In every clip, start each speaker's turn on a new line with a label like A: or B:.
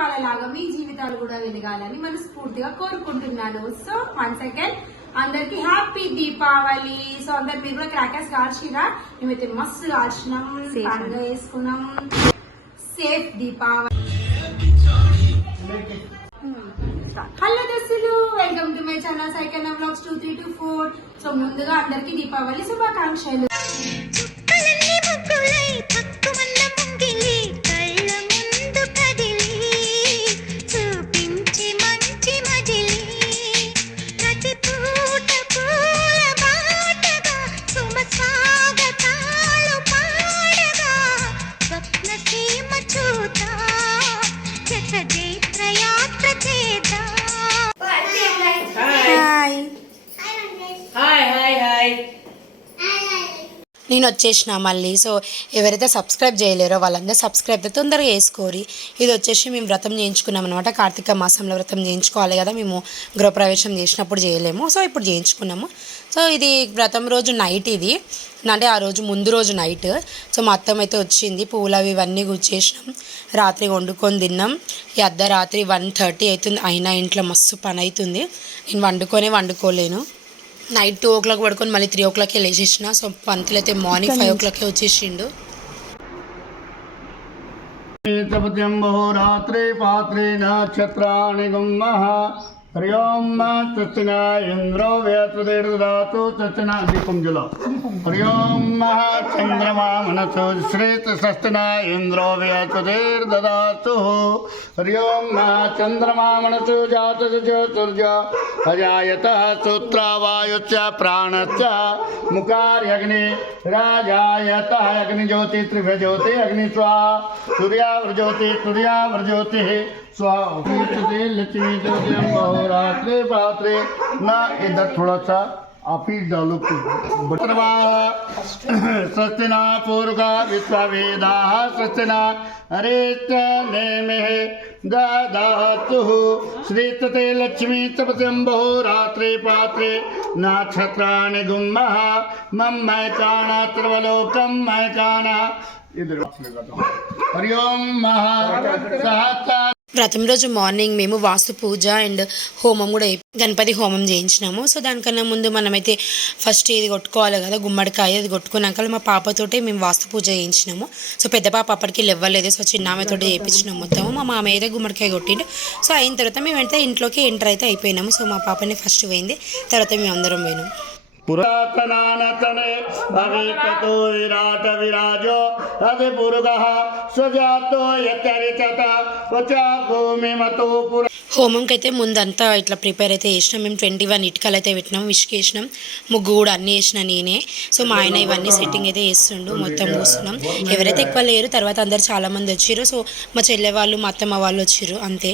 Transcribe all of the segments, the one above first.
A: దీపాలలాగా మీ జీవితాలు కూడా వెలగాలని మనస్ఫూర్తిగా కోరుకుంటున్నాను. సో వన్ సెకండ్ అందరికి హ్యాపీ దీపావళి. సో అందరు మీరు కూడా క్రాకర్స్ కాల్చిరా. మేమైతే మస్తు కాల్చినాం. పండుగ వేసుకున్నాం సేఫ్ దీపావళి. హలో దోస్తులు welcome to my channel cycle blogs two three two four so ముందుగా అందరికి దీపావళి శుభాకాంక్షలు.
B: నేను వచ్చేసిన మళ్ళీ. సో ఎవరైతే సబ్స్క్రైబ్ చేయలేరో వాళ్ళందరూ సబ్స్క్రైబ్ తొందరగా వేసుకోరి. ఇది వచ్చేసి మేము వ్రతం చేయించుకున్నాం అనమాట కార్తీక మాసంలో వ్రతం చేయించుకోవాలి కదా మేము గృహప్రవేశం చేసినప్పుడు చేయలేము. సో ఇప్పుడు చేయించుకున్నాము. సో ఇది వ్రతం రోజు నైట్ ఇది. అంటే ఆ రోజు ముందు రోజు నైట్ సో మా అత్తమ్మ అయితే వచ్చింది. పూలు అవి ఇవన్నీ గుచ్చేసినాం. రాత్రి వండుకొని తిన్నాం. ఈ అర్ధరాత్రి వన్ థర్టీ అవుతుంది. అయినా ఇంట్లో మస్తు పని అవుతుంది. నేను వండుకొనే వండుకోలేను. నైట్ టూ ఓ క్లాక్ పడుకొని మళ్ళీ త్రీ ఓ క్లాక్ లేచేసిన. సో పంతులు అయితే మార్నింగ్ ఫైవ్ ఓ క్లాక్ వచ్చేసిండు.
C: రాత్రి పాత్రి నక్షత్రాణి గుమ్మ हरि ओम तत्ना इंद्रो व्यतुदातु तत्ना दीपम जुलो हरि ओम चंद्रमा मनसो श्रेत सस्तना इंद्रो व्यतुदातु हरि ओम चंद्रमा मनसो जात ज्योतिर्ज। अजायत सूत्र वायुच प्राणच मुकार्यग्नि राजायत अग्निज्योति त्रिभ ज्योति अग्नि सूर्याव्रज्योति सूर्याव्रज्योति। स्वाहा लक्ष्मी रात्रे पात्रे ना इधर थोड़ा सा आप ही डालो सस्तिना पूर्गा विश्ववेदा नेमे ददातुः श्रीतते लक्ष्मी तपत्यम्बो रात्रे पात्रे नक्षत्राणि गुम्मः मम मैकाण त्रिवलोकं मैकाण इधर हरि ओम महा
B: వ్రతం రోజు మార్నింగ్ మేము వాస్తు పూజ అండ్ హోమం కూడా గణపతి హోమం చేయించినాము. సో దానికన్నా ముందు మనమైతే ఫస్ట్ ఇది కొట్టుకోవాలి కదా గుమ్మడికాయ అది కొట్టుకున్నాక మా పాపతోటే మేము వాస్తు పూజ చేయించినాము. సో పెద్ద పాప అప్పటికి లేవ్వలేదు సో చిన్న ఆమెతోటి చేయించినాము మొత్తము. మా మామ అయితే గుమ్మడికాయ కొట్టిండు. సో అయిన తర్వాత మేము అయితే ఇంట్లోకి ఎంటర్ అయితే అయిపోయినాము. సో మా పాపని ఫస్ట్ పోయింది. తర్వాత మేము అందరం పోయినాం.
C: पुरातनानतने भवेकतो विराट विराजो अधिपुरुगः स्वजातो यत्यरिचत वचा भूमिमतो पुर
B: హోమంకి అయితే ముందంతా ఇట్లా ప్రిపేర్ అయితే చేసినాం మేము ట్వంటీ వన్ ఇటుకలు అయితే పెట్టినాం విష్కి వేసినాం ముగ్గు కూడా అన్నీ వేసిన నేనే సో మా ఆయన ఇవన్నీ సెట్టింగ్ అయితే చేస్తుండు మొత్తం కూస్తున్నాం ఎవరైతే ఎక్కువ లేరు తర్వాత అందరు చాలా మంది వచ్చారు సో మా చెల్లె వాళ్ళు మా అత్తమ్మ వాళ్ళు వచ్చారు అంతే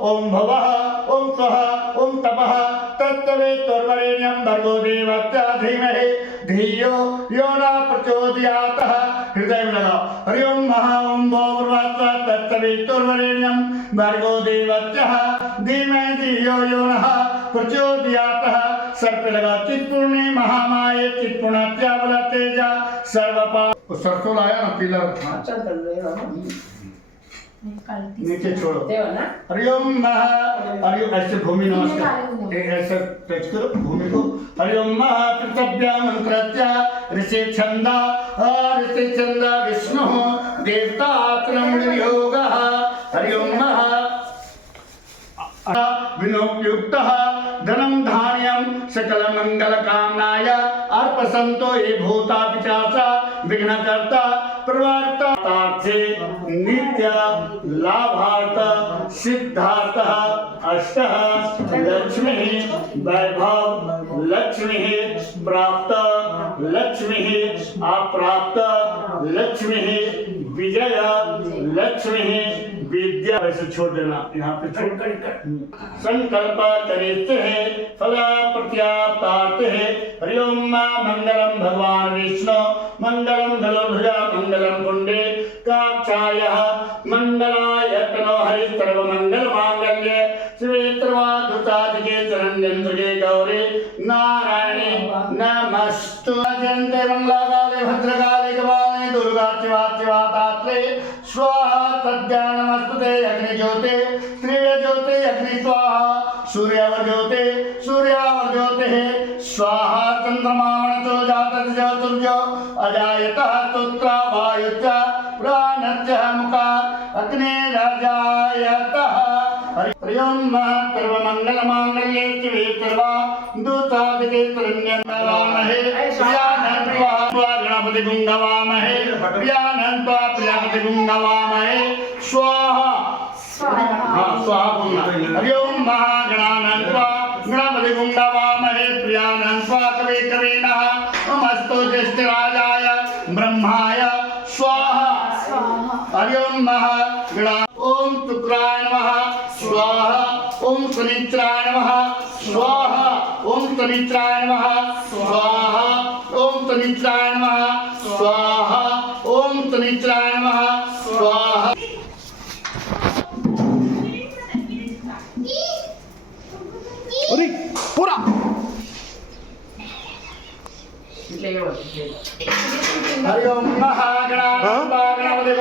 C: ओम भव ओम स्वः ओम तपः। तत्तवेत्तुर्वरेण्यं भर्गो देवस्य धीमहि धियो यो न प्रचोदयातः। हृदय में लगाओ हरि ओम महा ओम भो ब्रह्मस्व तत्तवेत्तुर्वरेण्यं भर्गो देवस्य धीमहि धियो यो न प्रचोदयातः। सर पे लगा चित्पूर्णे महामाये चित्पुणात्यावला तेजा। सर्वपा सरसों लाया ना पीला नीचे छोड़ो। हरिओम महा हरिओम ऐसे भूमि नमस्कार। एक ऐसे टच करो भूमि को। हरिओम महा कर्तव्य मंत्रत्या ऋषि छंदा ऋषि छंदा विष्णु देवता त्रम योग हरिओम महा धनम धान्यम सकल मंगल कामनाय अर्पसंतो ये भूता नित्य, लाभार्थ, सिद्धार्थ लक्ष्मी, वैभव, लक्ष्मी प्राप्त, लक्ष्मी अप्राप्त। लक्ष्मी विजय लक्ष्मी विद्या वैसे छोड़ देना। यहाँ पे संकल्प करित है फला प्रत्याप्तार्थ है। हरिओम मंगलम भगवान विष्णु मंगलम गलोभुजा मंगलम पुंडे काक्षाय मंगलाय तनो हरि सर्व मंगल मांगल्य श्वेत्रवादुतादिके चरण्यन्द्रगे गौरी नारायणे नमस्तु। जयन्ते मंगलाकाले तद्यानमस्तुते अग्निज्योते त्रिव्यज्योते अग्नि स्वाहा सूर्यावर्ज्योते सूर्यावर्ज्योते स्वाहा चन्द्रमावणतो जातः ज्योतिर्जो अजायतः, तुत्रा, वायुश्च, प्राणस्य मुखात् अग्निरजायतः। हरिओन्म सर्वमंगल मांगल्ये शिवे सर्वा दूतादिके तुरन्यन्नवामहे प्रियानन्त्वा गणपति गुंडवामहे प्रियानन्त्वा प्रियापति गुंडवामहे स्वाहा हाँ स्वाहा गुंडा हरिओम महागणानन्त्वा गणपति गुंडवामहे प्रियानन्त्वा कवे कवीनः नमस्तो ज्येष्ठराजाय ब्रह्माय स्वाहा हरिओम महा गणा ओम शुक्राय नमः स्वाहा ओम सुमित्राय नमः। स्वाहा ओम सुमित्राय नमः। स्वाहा ओम सुमित्राय नमः। स्वाहा ओम सुमित्राय नमः। स्वाहा। अरे पूरा।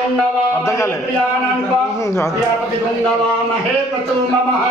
C: हरिओं पतु नमः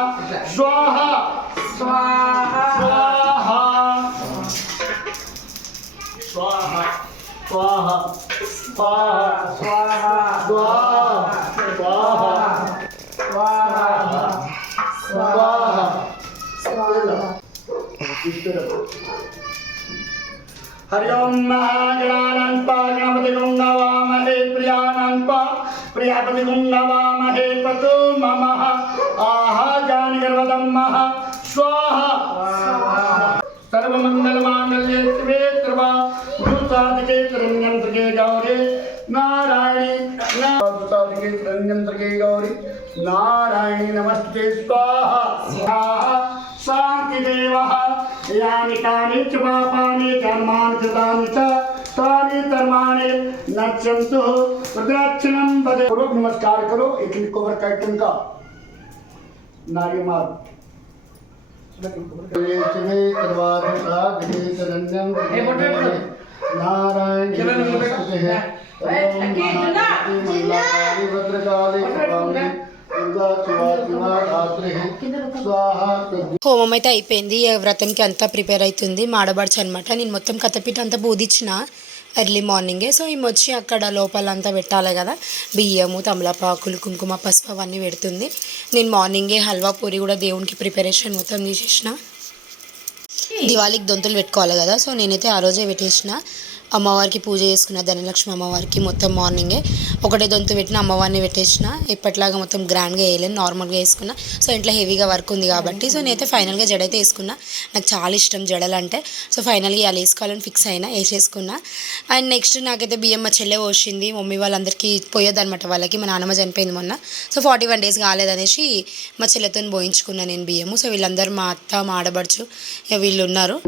C: प्रियापति गुंगवामहे पतु मम आहा जानि गर्वदम्मः स्वाहा सर्वमंगल मांगल्ये शिवे सर्वा भूतादिके त्रिण्यंत्रके गौरे नारायणी भूतादिके त्रिण्यंत्रके गौरी नारायणी नमस्ते स्वाहा स्वाहा शांति देवः यानि कानि च पापानि कर्माणि कृतानि च तानि कर्माणि नश्यन्तु प्रदक्षिणं वदे पूर्वक नमस्कार करो एक कोवर कैटन का नारी मार नारायण स्वाहा
B: హోమం అయితే అయిపోయింది ఈ వ్రతంకి అంతా ప్రిపేర్ అవుతుంది మాడబడుచు అనమాట నేను మొత్తం కథపీట అంతా బోధించిన ఎర్లీ మార్నింగే. సో ఈమె వచ్చి అక్కడ లోపల అంతా పెట్టాలి కదా. బియ్యము తమలపాకులు కుంకుమ పసుపు అవన్నీ పెడుతుంది. నేను మార్నింగే హల్వా పూరి కూడా దేవునికి ప్రిపరేషన్ మొత్తం తీసేసిన దివాళీకి దొంతులు పెట్టుకోవాలి కదా. సో నేనైతే ఆ రోజే పెట్టేసిన. అమ్మవారికి పూజ చేసుకున్న ధనలక్ష్మి అమ్మవారికి మొత్తం మార్నింగే ఒకటే దొంతు పెట్టిన అమ్మవారిని పెట్టేసిన ఎప్పటిలాగా మొత్తం గ్రాండ్గా వేయలేను నార్మల్గా వేసుకున్నా. సో ఇంట్లో హెవీగా వర్క్ ఉంది కాబట్టి సో నేనైతే ఫైనల్గా జడ అయితే వేసుకున్నా. నాకు చాలా ఇష్టం జడలు అంటే సో ఫైనల్గా ఇలా వేసుకోవాలని ఫిక్స్ అయినా వేసేసుకున్నా. అండ్ నెక్స్ట్ నాకైతే బియ్యం మా చెల్లె పోసింది మమ్మీ వాళ్ళందరికీ పోయేదన్నమాట. వాళ్ళకి మా నాన్నమ్మ చనిపోయింది మొన్న. సో ఫార్టీ వన్ డేస్ కాలేదనేసి మా చెల్లెతో పోయించుకున్నా నేను బియ్యము. సో వీళ్ళందరూ మా అత్త మా ఆడబడుచు వీళ్ళు ఉన్నారు.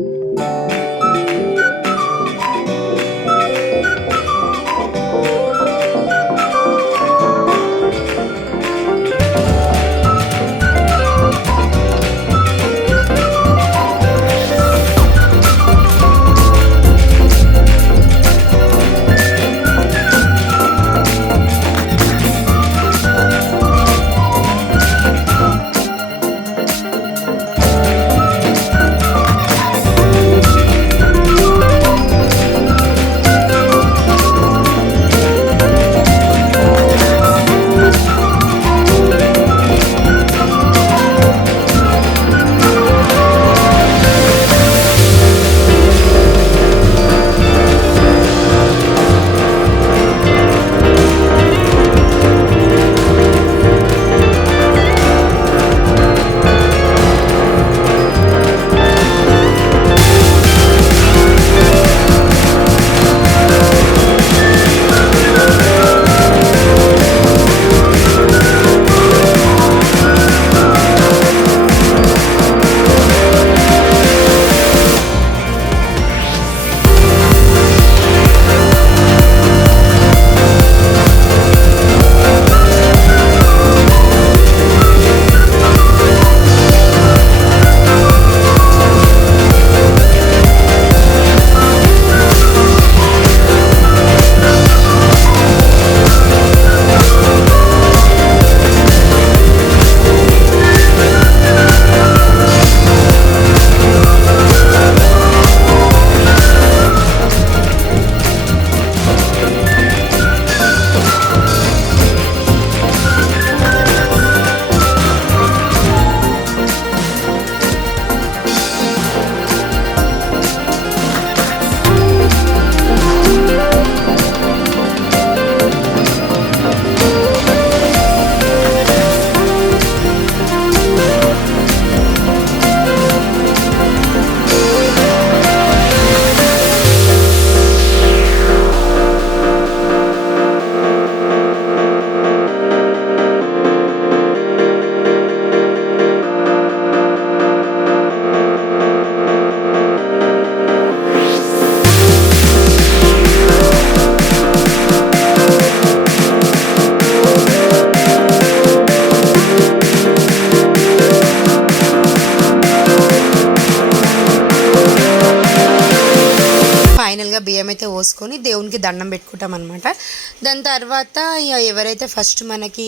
B: ఎవరైతే ఫస్ట్ మనకి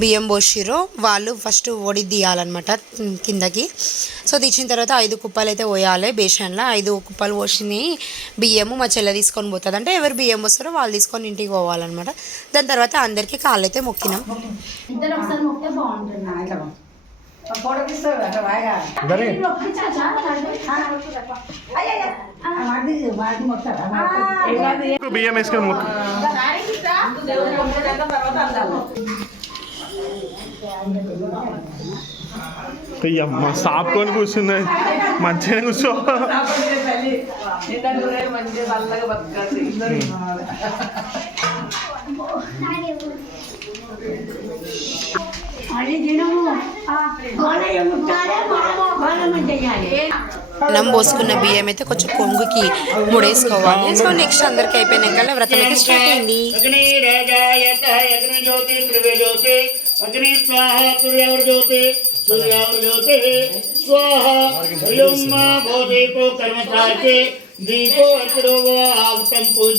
B: బియ్యం పోసిరో వాళ్ళు ఫస్ట్ ఒడి తీయాలన్నమాట కిందకి. సో తీసిన తర్వాత ఐదు కుప్పలు అయితే పోయాలి బేషన్లో. ఐదు కుప్పలు పోసినాయి బియ్యము మా చెల్ల తీసుకొని పోతుంది. అంటే ఎవరు బియ్యం పోస్తారో వాళ్ళు తీసుకొని ఇంటికి పోవాలన్నమాట. దాని తర్వాత అందరికీ కాళ్ళు అయితే మొక్కినాం.
A: ఇద్దరు ఒకసారి మొక్కితే బాగుంటుంది.
D: ఫోటో తీస్తావు అట్లా బాగా వాటి మొత్తం
E: బియ్యం వేసుకొని మొక్కు అయ్యమ్మ సాపుకొని కూర్చున్నది మంచిగా కూర్చో
D: మంచి చల్లగా బతకాలి ఇద్దరు అది దినము గోడ
B: మనం పోసుకున్న బియ్యం అయితే కొంచెం కొంగుకి ముడేసుకోవాలి సో నెక్స్ట్ అందరికి అయిపోయినాక వ్రతం స్టార్ట్ అయింది
C: అగ్ని స్వాహ సూర్యవర్జ్యోతి సూర్యవర్జ్యోతి స్వాహ
F: హ్రీం మా
C: భోజేపో కర్మకార్యే దీపో అతిరోగో ఆవృతం పూజ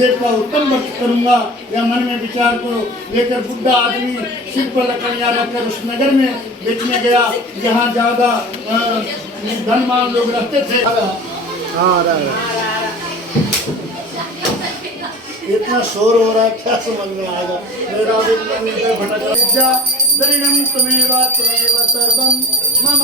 C: देव का उत्तम भक्त करूँगा। या मन में विचार को लेकर बुढ़ा आदमी सिर पर लकड़ियाँ रखकर उस नगर में बेचने गया। जहाँ ज़्यादा धनवान लोग रहते थे। इतना शोर हो रहा है क्या समझ में आएगा? मेरा भी मन इधर भटक रहा है। दरिणम त्वमेव त्वमेव सर्वम मम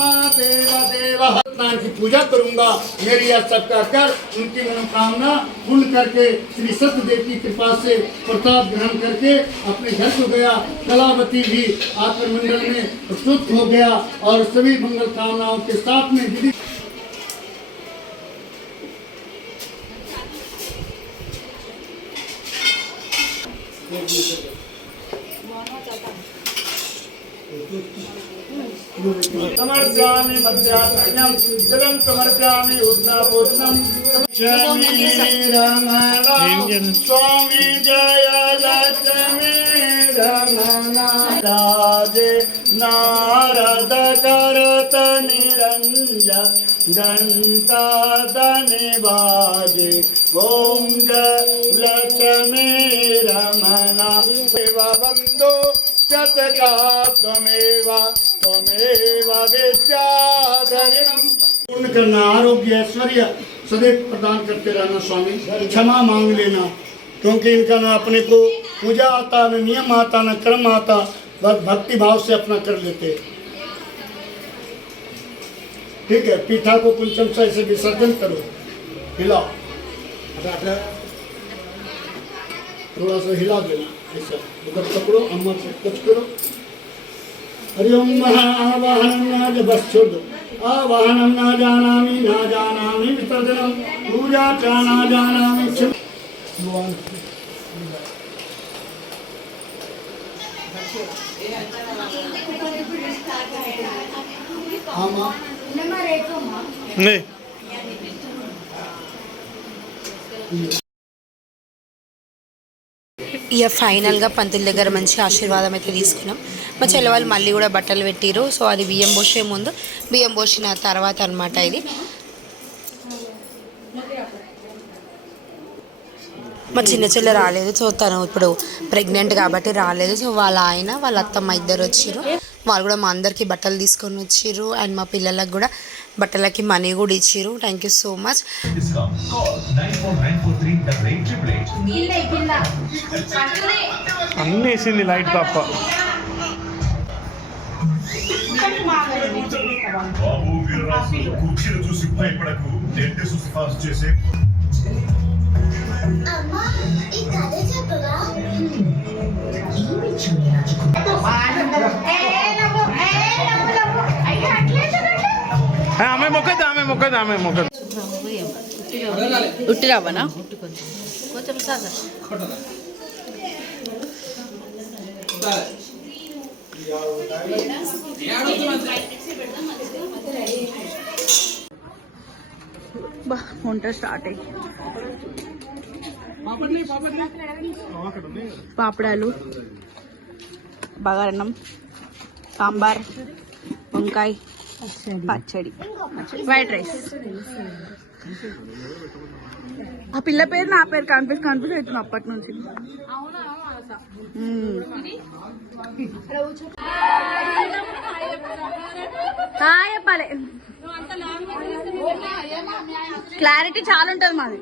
C: सत्यनारायण की पूजा करूँगा। मेरी यह सब कर, उनकी मनोकामना पूर्ण करके श्री सत्यदेव की कृपा से प्रताप ग्रहण करके अपने घर को गया। कलावती भी आत्ममंडल में प्रस्तुत हो गया और सभी मंगल कामनाओं के साथ में मध्यात्म्यं जलं समर्पयामि उद्नापूर्णं स्वामी जय लक्ष्मी राजे नारद करत निरञ्जन दन्तादनि बाजे ॐ जय लक्ष्मी रमणा। बंदो पूर्ण करना आरोग्य ऐश्वर्य सदैव प्रदान करते रहना स्वामी। क्षमा मांग लेना, क्योंकि इनका ना अपने को पूजा आता, न नियम आता, न कर्म आता, बस भक्ति भाव से अपना कर लेते। ठीक है, पीठा को कुंचम से ऐसे विसर्जन करो। हिलाओ। थोड़ा सा हिला देना। ఒకప్పుడు అమ్మ చెప్పుకొచ్చుకోడు హరి ఓం వాహనం నా బస్సుడు ఆ వాహనం నా జానామి నా జానామి విసర్జనం.
E: పూజా
B: ఇక ఫైనల్గా పంతుల దగ్గర మంచి ఆశీర్వాదం అయితే తీసుకున్నాం. మా చెల్లె వాళ్ళు మళ్ళీ కూడా బట్టలు పెట్టిరు సో అది బియ్యం పోసే ముందు బియ్యం పోసిన తర్వాత అనమాట ఇది. మా చిన్న చెల్లె రాలేదు. సో తను ఇప్పుడు ప్రెగ్నెంట్ కాబట్టి రాలేదు. సో వాళ్ళ ఆయన వాళ్ళ అత్తమ్మ ఇద్దరు వచ్చారు వాళ్ళు కూడా మా అందరికీ బట్టలు తీసుకొని వచ్చిర్రు. అండ్ మా పిల్లలకు కూడా బట్టలకి మనీ కూడా ఇచ్చిర్రు. థ్యాంక్ యూ సో మచ్
E: అన్నీ వేసింది లైట్ తప్ప.
G: కుర్చీలు చూసి భయపడకు. డెంట్ చూసి.
D: చేసే
E: ఆమె మొక్కదు ఆమె మొక్కదు ఆమె మొక్కదు
F: ఉట్టి రవ్వనా బా వంట స్టార్ట్ అయ్యి. పాపడాలు బగారన్నం సాంబార్ వంకాయ పచ్చడి. వైట్ రైస్ ఆ పిల్ల పేరు నా పేరు కనిపిస్తు కనిపిస్తూ అవుతుంది అప్పటి నుంచి. హాయ్ చెప్పాలి. క్లారిటీ చాలా ఉంటుంది మాది.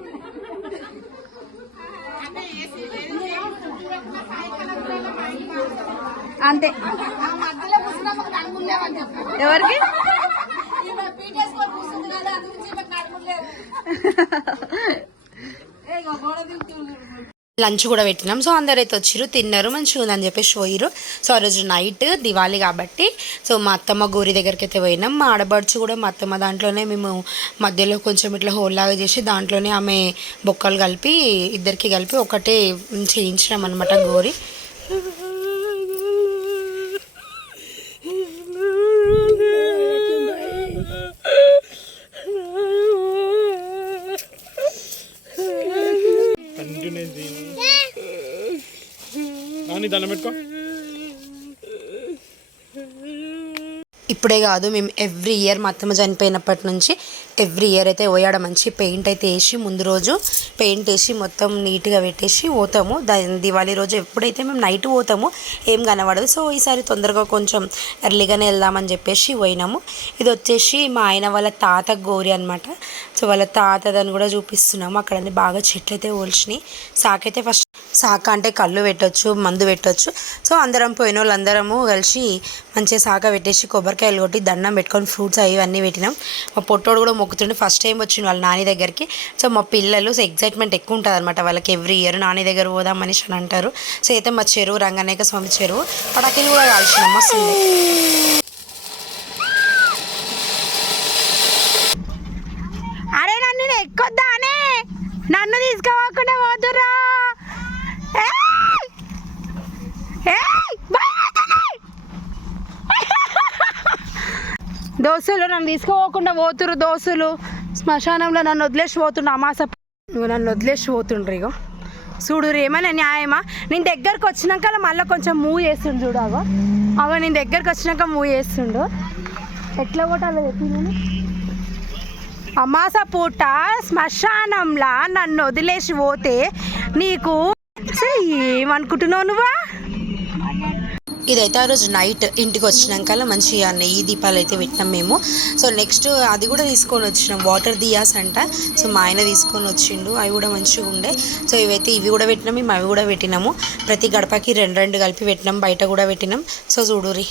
F: అంతే. ఎవరికి?
B: లంచ్ కూడా పెట్టినాం. సో అందరు అయితే వచ్చిర్రు తిన్నారు మంచిగా ఉందని చెప్పేసి పోయిరు సో ఆ రోజు నైట్ దివాళీ కాబట్టి సో మా అత్తమ్మ గోరి దగ్గరికి అయితే పోయినాం. మా ఆడబడుచు కూడా మా అత్తమ్మ దాంట్లోనే మేము మధ్యలో కొంచెం ఇట్లా హోల్లాగా చేసి దాంట్లోనే ఆమె బొక్కలు కలిపి ఇద్దరికి కలిపి ఒకటే చేయించినాం అనమాట గోరి. ఇప్పుడే కాదు మేము ఎవ్రీ ఇయర్ మా అత్తమ్మ చనిపోయినప్పటి నుంచి ఎవ్రీ ఇయర్ అయితే పోయాడ మంచి పెయింట్ అయితే వేసి ముందు రోజు పెయింట్ వేసి మొత్తం నీట్గా పెట్టేసి పోతాము. దా- దివాళీ రోజు ఎప్పుడైతే మేము నైట్ పోతాము ఏం కనబడదు. సో ఈసారి తొందరగా కొంచెం ఎర్లీగానే వెళ్దామని చెప్పేసి పోయినాము. ఇది వచ్చేసి మా ఆయన వాళ్ళ తాత గోరి అనమాట సో వాళ్ళ తాతదని కూడా చూపిస్తున్నాము. అక్కడ బాగా చెట్లు అయితే పోల్చినాయి సాకైతే ఫస్ట్ సాక అంటే కళ్ళు పెట్టొచ్చు మందు పెట్టొచ్చు. సో అందరం పోయిన వాళ్ళందరము కలిసి మంచిగా సాక పెట్టేసి కొబ్బరికాయలు కొట్టి దండం పెట్టుకొని ఫ్రూట్స్ అవి పెట్టినాం. మా పొట్టోడు కూడా మొక్కుతుండే. ఫస్ట్ టైం వచ్చింది వాళ్ళ నాని దగ్గరికి. సో మా పిల్లలు సో ఎగ్జైట్మెంట్ ఎక్కువ ఉంటుంది అనమాట వాళ్ళకి ఎవ్రీ ఇయర్ నాని దగ్గర పోదాం అనేసి అని అంటారు. సో అయితే మా చెరువు రంగనేక స్వామి చెరువు పటాకీలు కూడా కాల్చినాం మస్తు
A: అరే నన్ను ఎక్కొద్దానే నన్ను తీసుకోకుండా పోతురా ఏయ్! దోస్తులు నన్ను తీసుకోకుండా పోతురు దోస్తులు. శ్మశానంలో నన్ను వదిలేసి పోతుండు అమాస నువ్వు నన్ను వదిలేసి పోతుండ్రు ఇగో. చూడు ఏమైనా న్యాయమా? నేను దగ్గరకు వచ్చినాక మళ్ళీ కొంచెం మూవ్ చేస్తుండు చూడు అగో. అగో నేను దగ్గరకు వచ్చినాక మూవ్ చేస్తుండు. ఎట్లా కొట్టాలో చెప్పి నేను అమాస పూట శ్మశానంలా నన్ను వదిలేసి పోతే నీకు ఏమనుకుంటున్నావు నువ్వా?
B: ఇదైతే ఆ రోజు నైట్ ఇంటికి వచ్చినాక మంచిగా నెయ్యి దీపాలు అయితే పెట్టినాం మేము. సో నెక్స్ట్ అది కూడా తీసుకొని వచ్చినాం. వాటర్ దియాస్ అంట. సో మా ఆయన తీసుకొని వచ్చిండు. అవి కూడా మంచిగా ఉండే. సో ఇవైతే ఇవి కూడా పెట్టినాం. మేము అవి కూడా పెట్టినాము. ప్రతి గడపకి రెండు రెండు కలిపి పెట్టినాం. బయట కూడా పెట్టినాం. సో చూడురి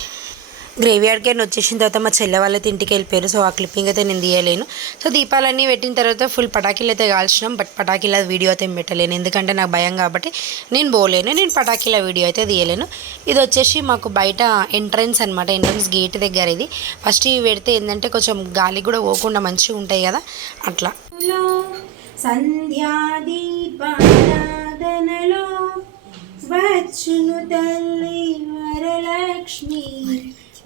B: గ్రేవీ యార్డ్కి వచ్చేసిన తర్వాత మా చెల్లె వాళ్ళైతే ఇంటికి వెళ్ళిపోయారు. సో ఆ క్లిప్పింగ్ అయితే నేను తీయలేను. సో దీపాలన్నీ పెట్టిన తర్వాత ఫుల్ పటాకీలు అయితే కాల్చినాం. బట్ పటాకీల వీడియో అయితే పెట్టలేను. ఎందుకంటే నాకు భయం కాబట్టి నేను పోలేను. నేను పటాకీల వీడియో అయితే తీయలేను. ఇది వచ్చేసి మాకు బయట ఎంట్రన్స్ అనమాట ఎంట్రన్స్ గేట్ దగ్గర ఇది. ఫస్ట్ ఇవి పెడితే ఏంటంటే కొంచెం గాలి కూడా పోకుండా మంచిగా ఉంటాయి కదా. అట్లా. సంధ్యాదీపారాధనలో వచ్చును తల్లి వరలక్ష్మి.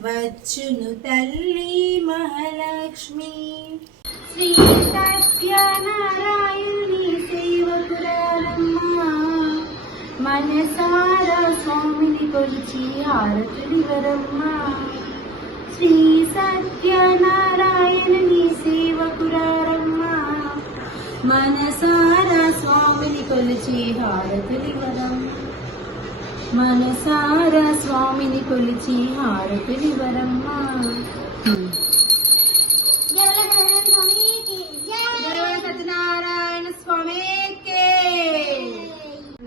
B: వచ్చును తల్లి మహాలక్ష్మి. శ్రీ సత్యనారాయణి సేవకురాలమ్మ. మనసారా స్వామిని కొలిచి హారతులివరమ్మ శ్రీ సత్యనారాయణని సేవకురారమ్మ మనసారా స్వామిని కొలిచి హారతులివరం మనసార స్వామిని కొలిచి హారతులివరమ్మ సత్యనారాయణ స్వామికి.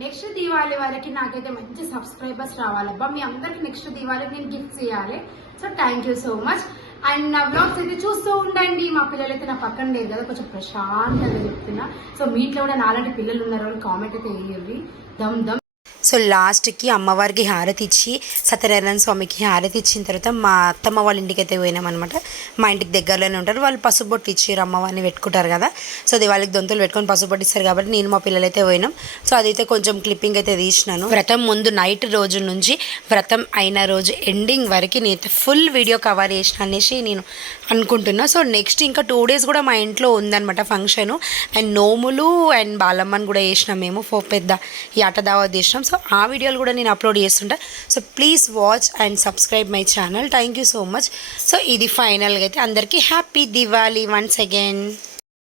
B: నెక్స్ట్ దీవాళి వరకు నాకైతే మంచి సబ్స్క్రైబర్స్ రావాలబ్బా. మీ అందరికి నెక్స్ట్ దీవాళికి నేను గిఫ్ట్స్ ఇవ్వాలి so thank you so much. And నా బ్లాగ్స్ అయితే చూస్తూ ఉండండి. మా పిల్లలు అయితే నా పక్కన లేదు కదా కొంచెం ప్రశాంతంగా చెప్తున్నా. సో మీట్లో కూడా నాలాంటి పిల్లలు ఉన్నారు వాళ్ళు కామెంట్ అయితే వేయండి దమ్ దమ్ సో లాస్ట్కి అమ్మవారికి హారతి ఇచ్చి సత్యనారాయణ స్వామికి హారతి ఇచ్చిన తర్వాత మా అత్తమ్మ వాళ్ళ ఇంటికి అయితే పోయినామన్నమాట. మా ఇంటికి దగ్గరలోనే ఉంటారు. వాళ్ళు పసుపుబొట్టు ఇచ్చారు అమ్మవారిని పెట్టుకుంటారు కదా. సో అది వాళ్ళకి దొంతులు పెట్టుకొని పసుపుబొట్టు ఇస్తారు కాబట్టి నేను మా పిల్లలు అయితే పోయినాం. సో అదైతే కొంచెం క్లిప్పింగ్ అయితే తీసినాను. వ్రతం ముందు నైట్ రోజు నుంచి వ్రతం అయిన రోజు ఎండింగ్ వరకు నేను ఫుల్ వీడియో కవర్ చేసిన అనేసి నేను అనుకుంటున్నా. సో నెక్స్ట్ ఇంకా టూ డేస్ కూడా మా ఇంట్లో ఉందనమాట ఫంక్షను అండ్ నోములు అండ్ బాలమ్మని కూడా చేసినాం మేము. ఫో పెద్ద ఈ ఆట దావత్ చేసినాం. సో ఆ వీడియోలు కూడా నేను అప్లోడ్ చేస్తుంటా. So please watch and subscribe my channel thank you so much so ఇది ఫైనల్గా అయితే అందరికీ హ్యాపీ దివాళీ వన్స్ అగైన్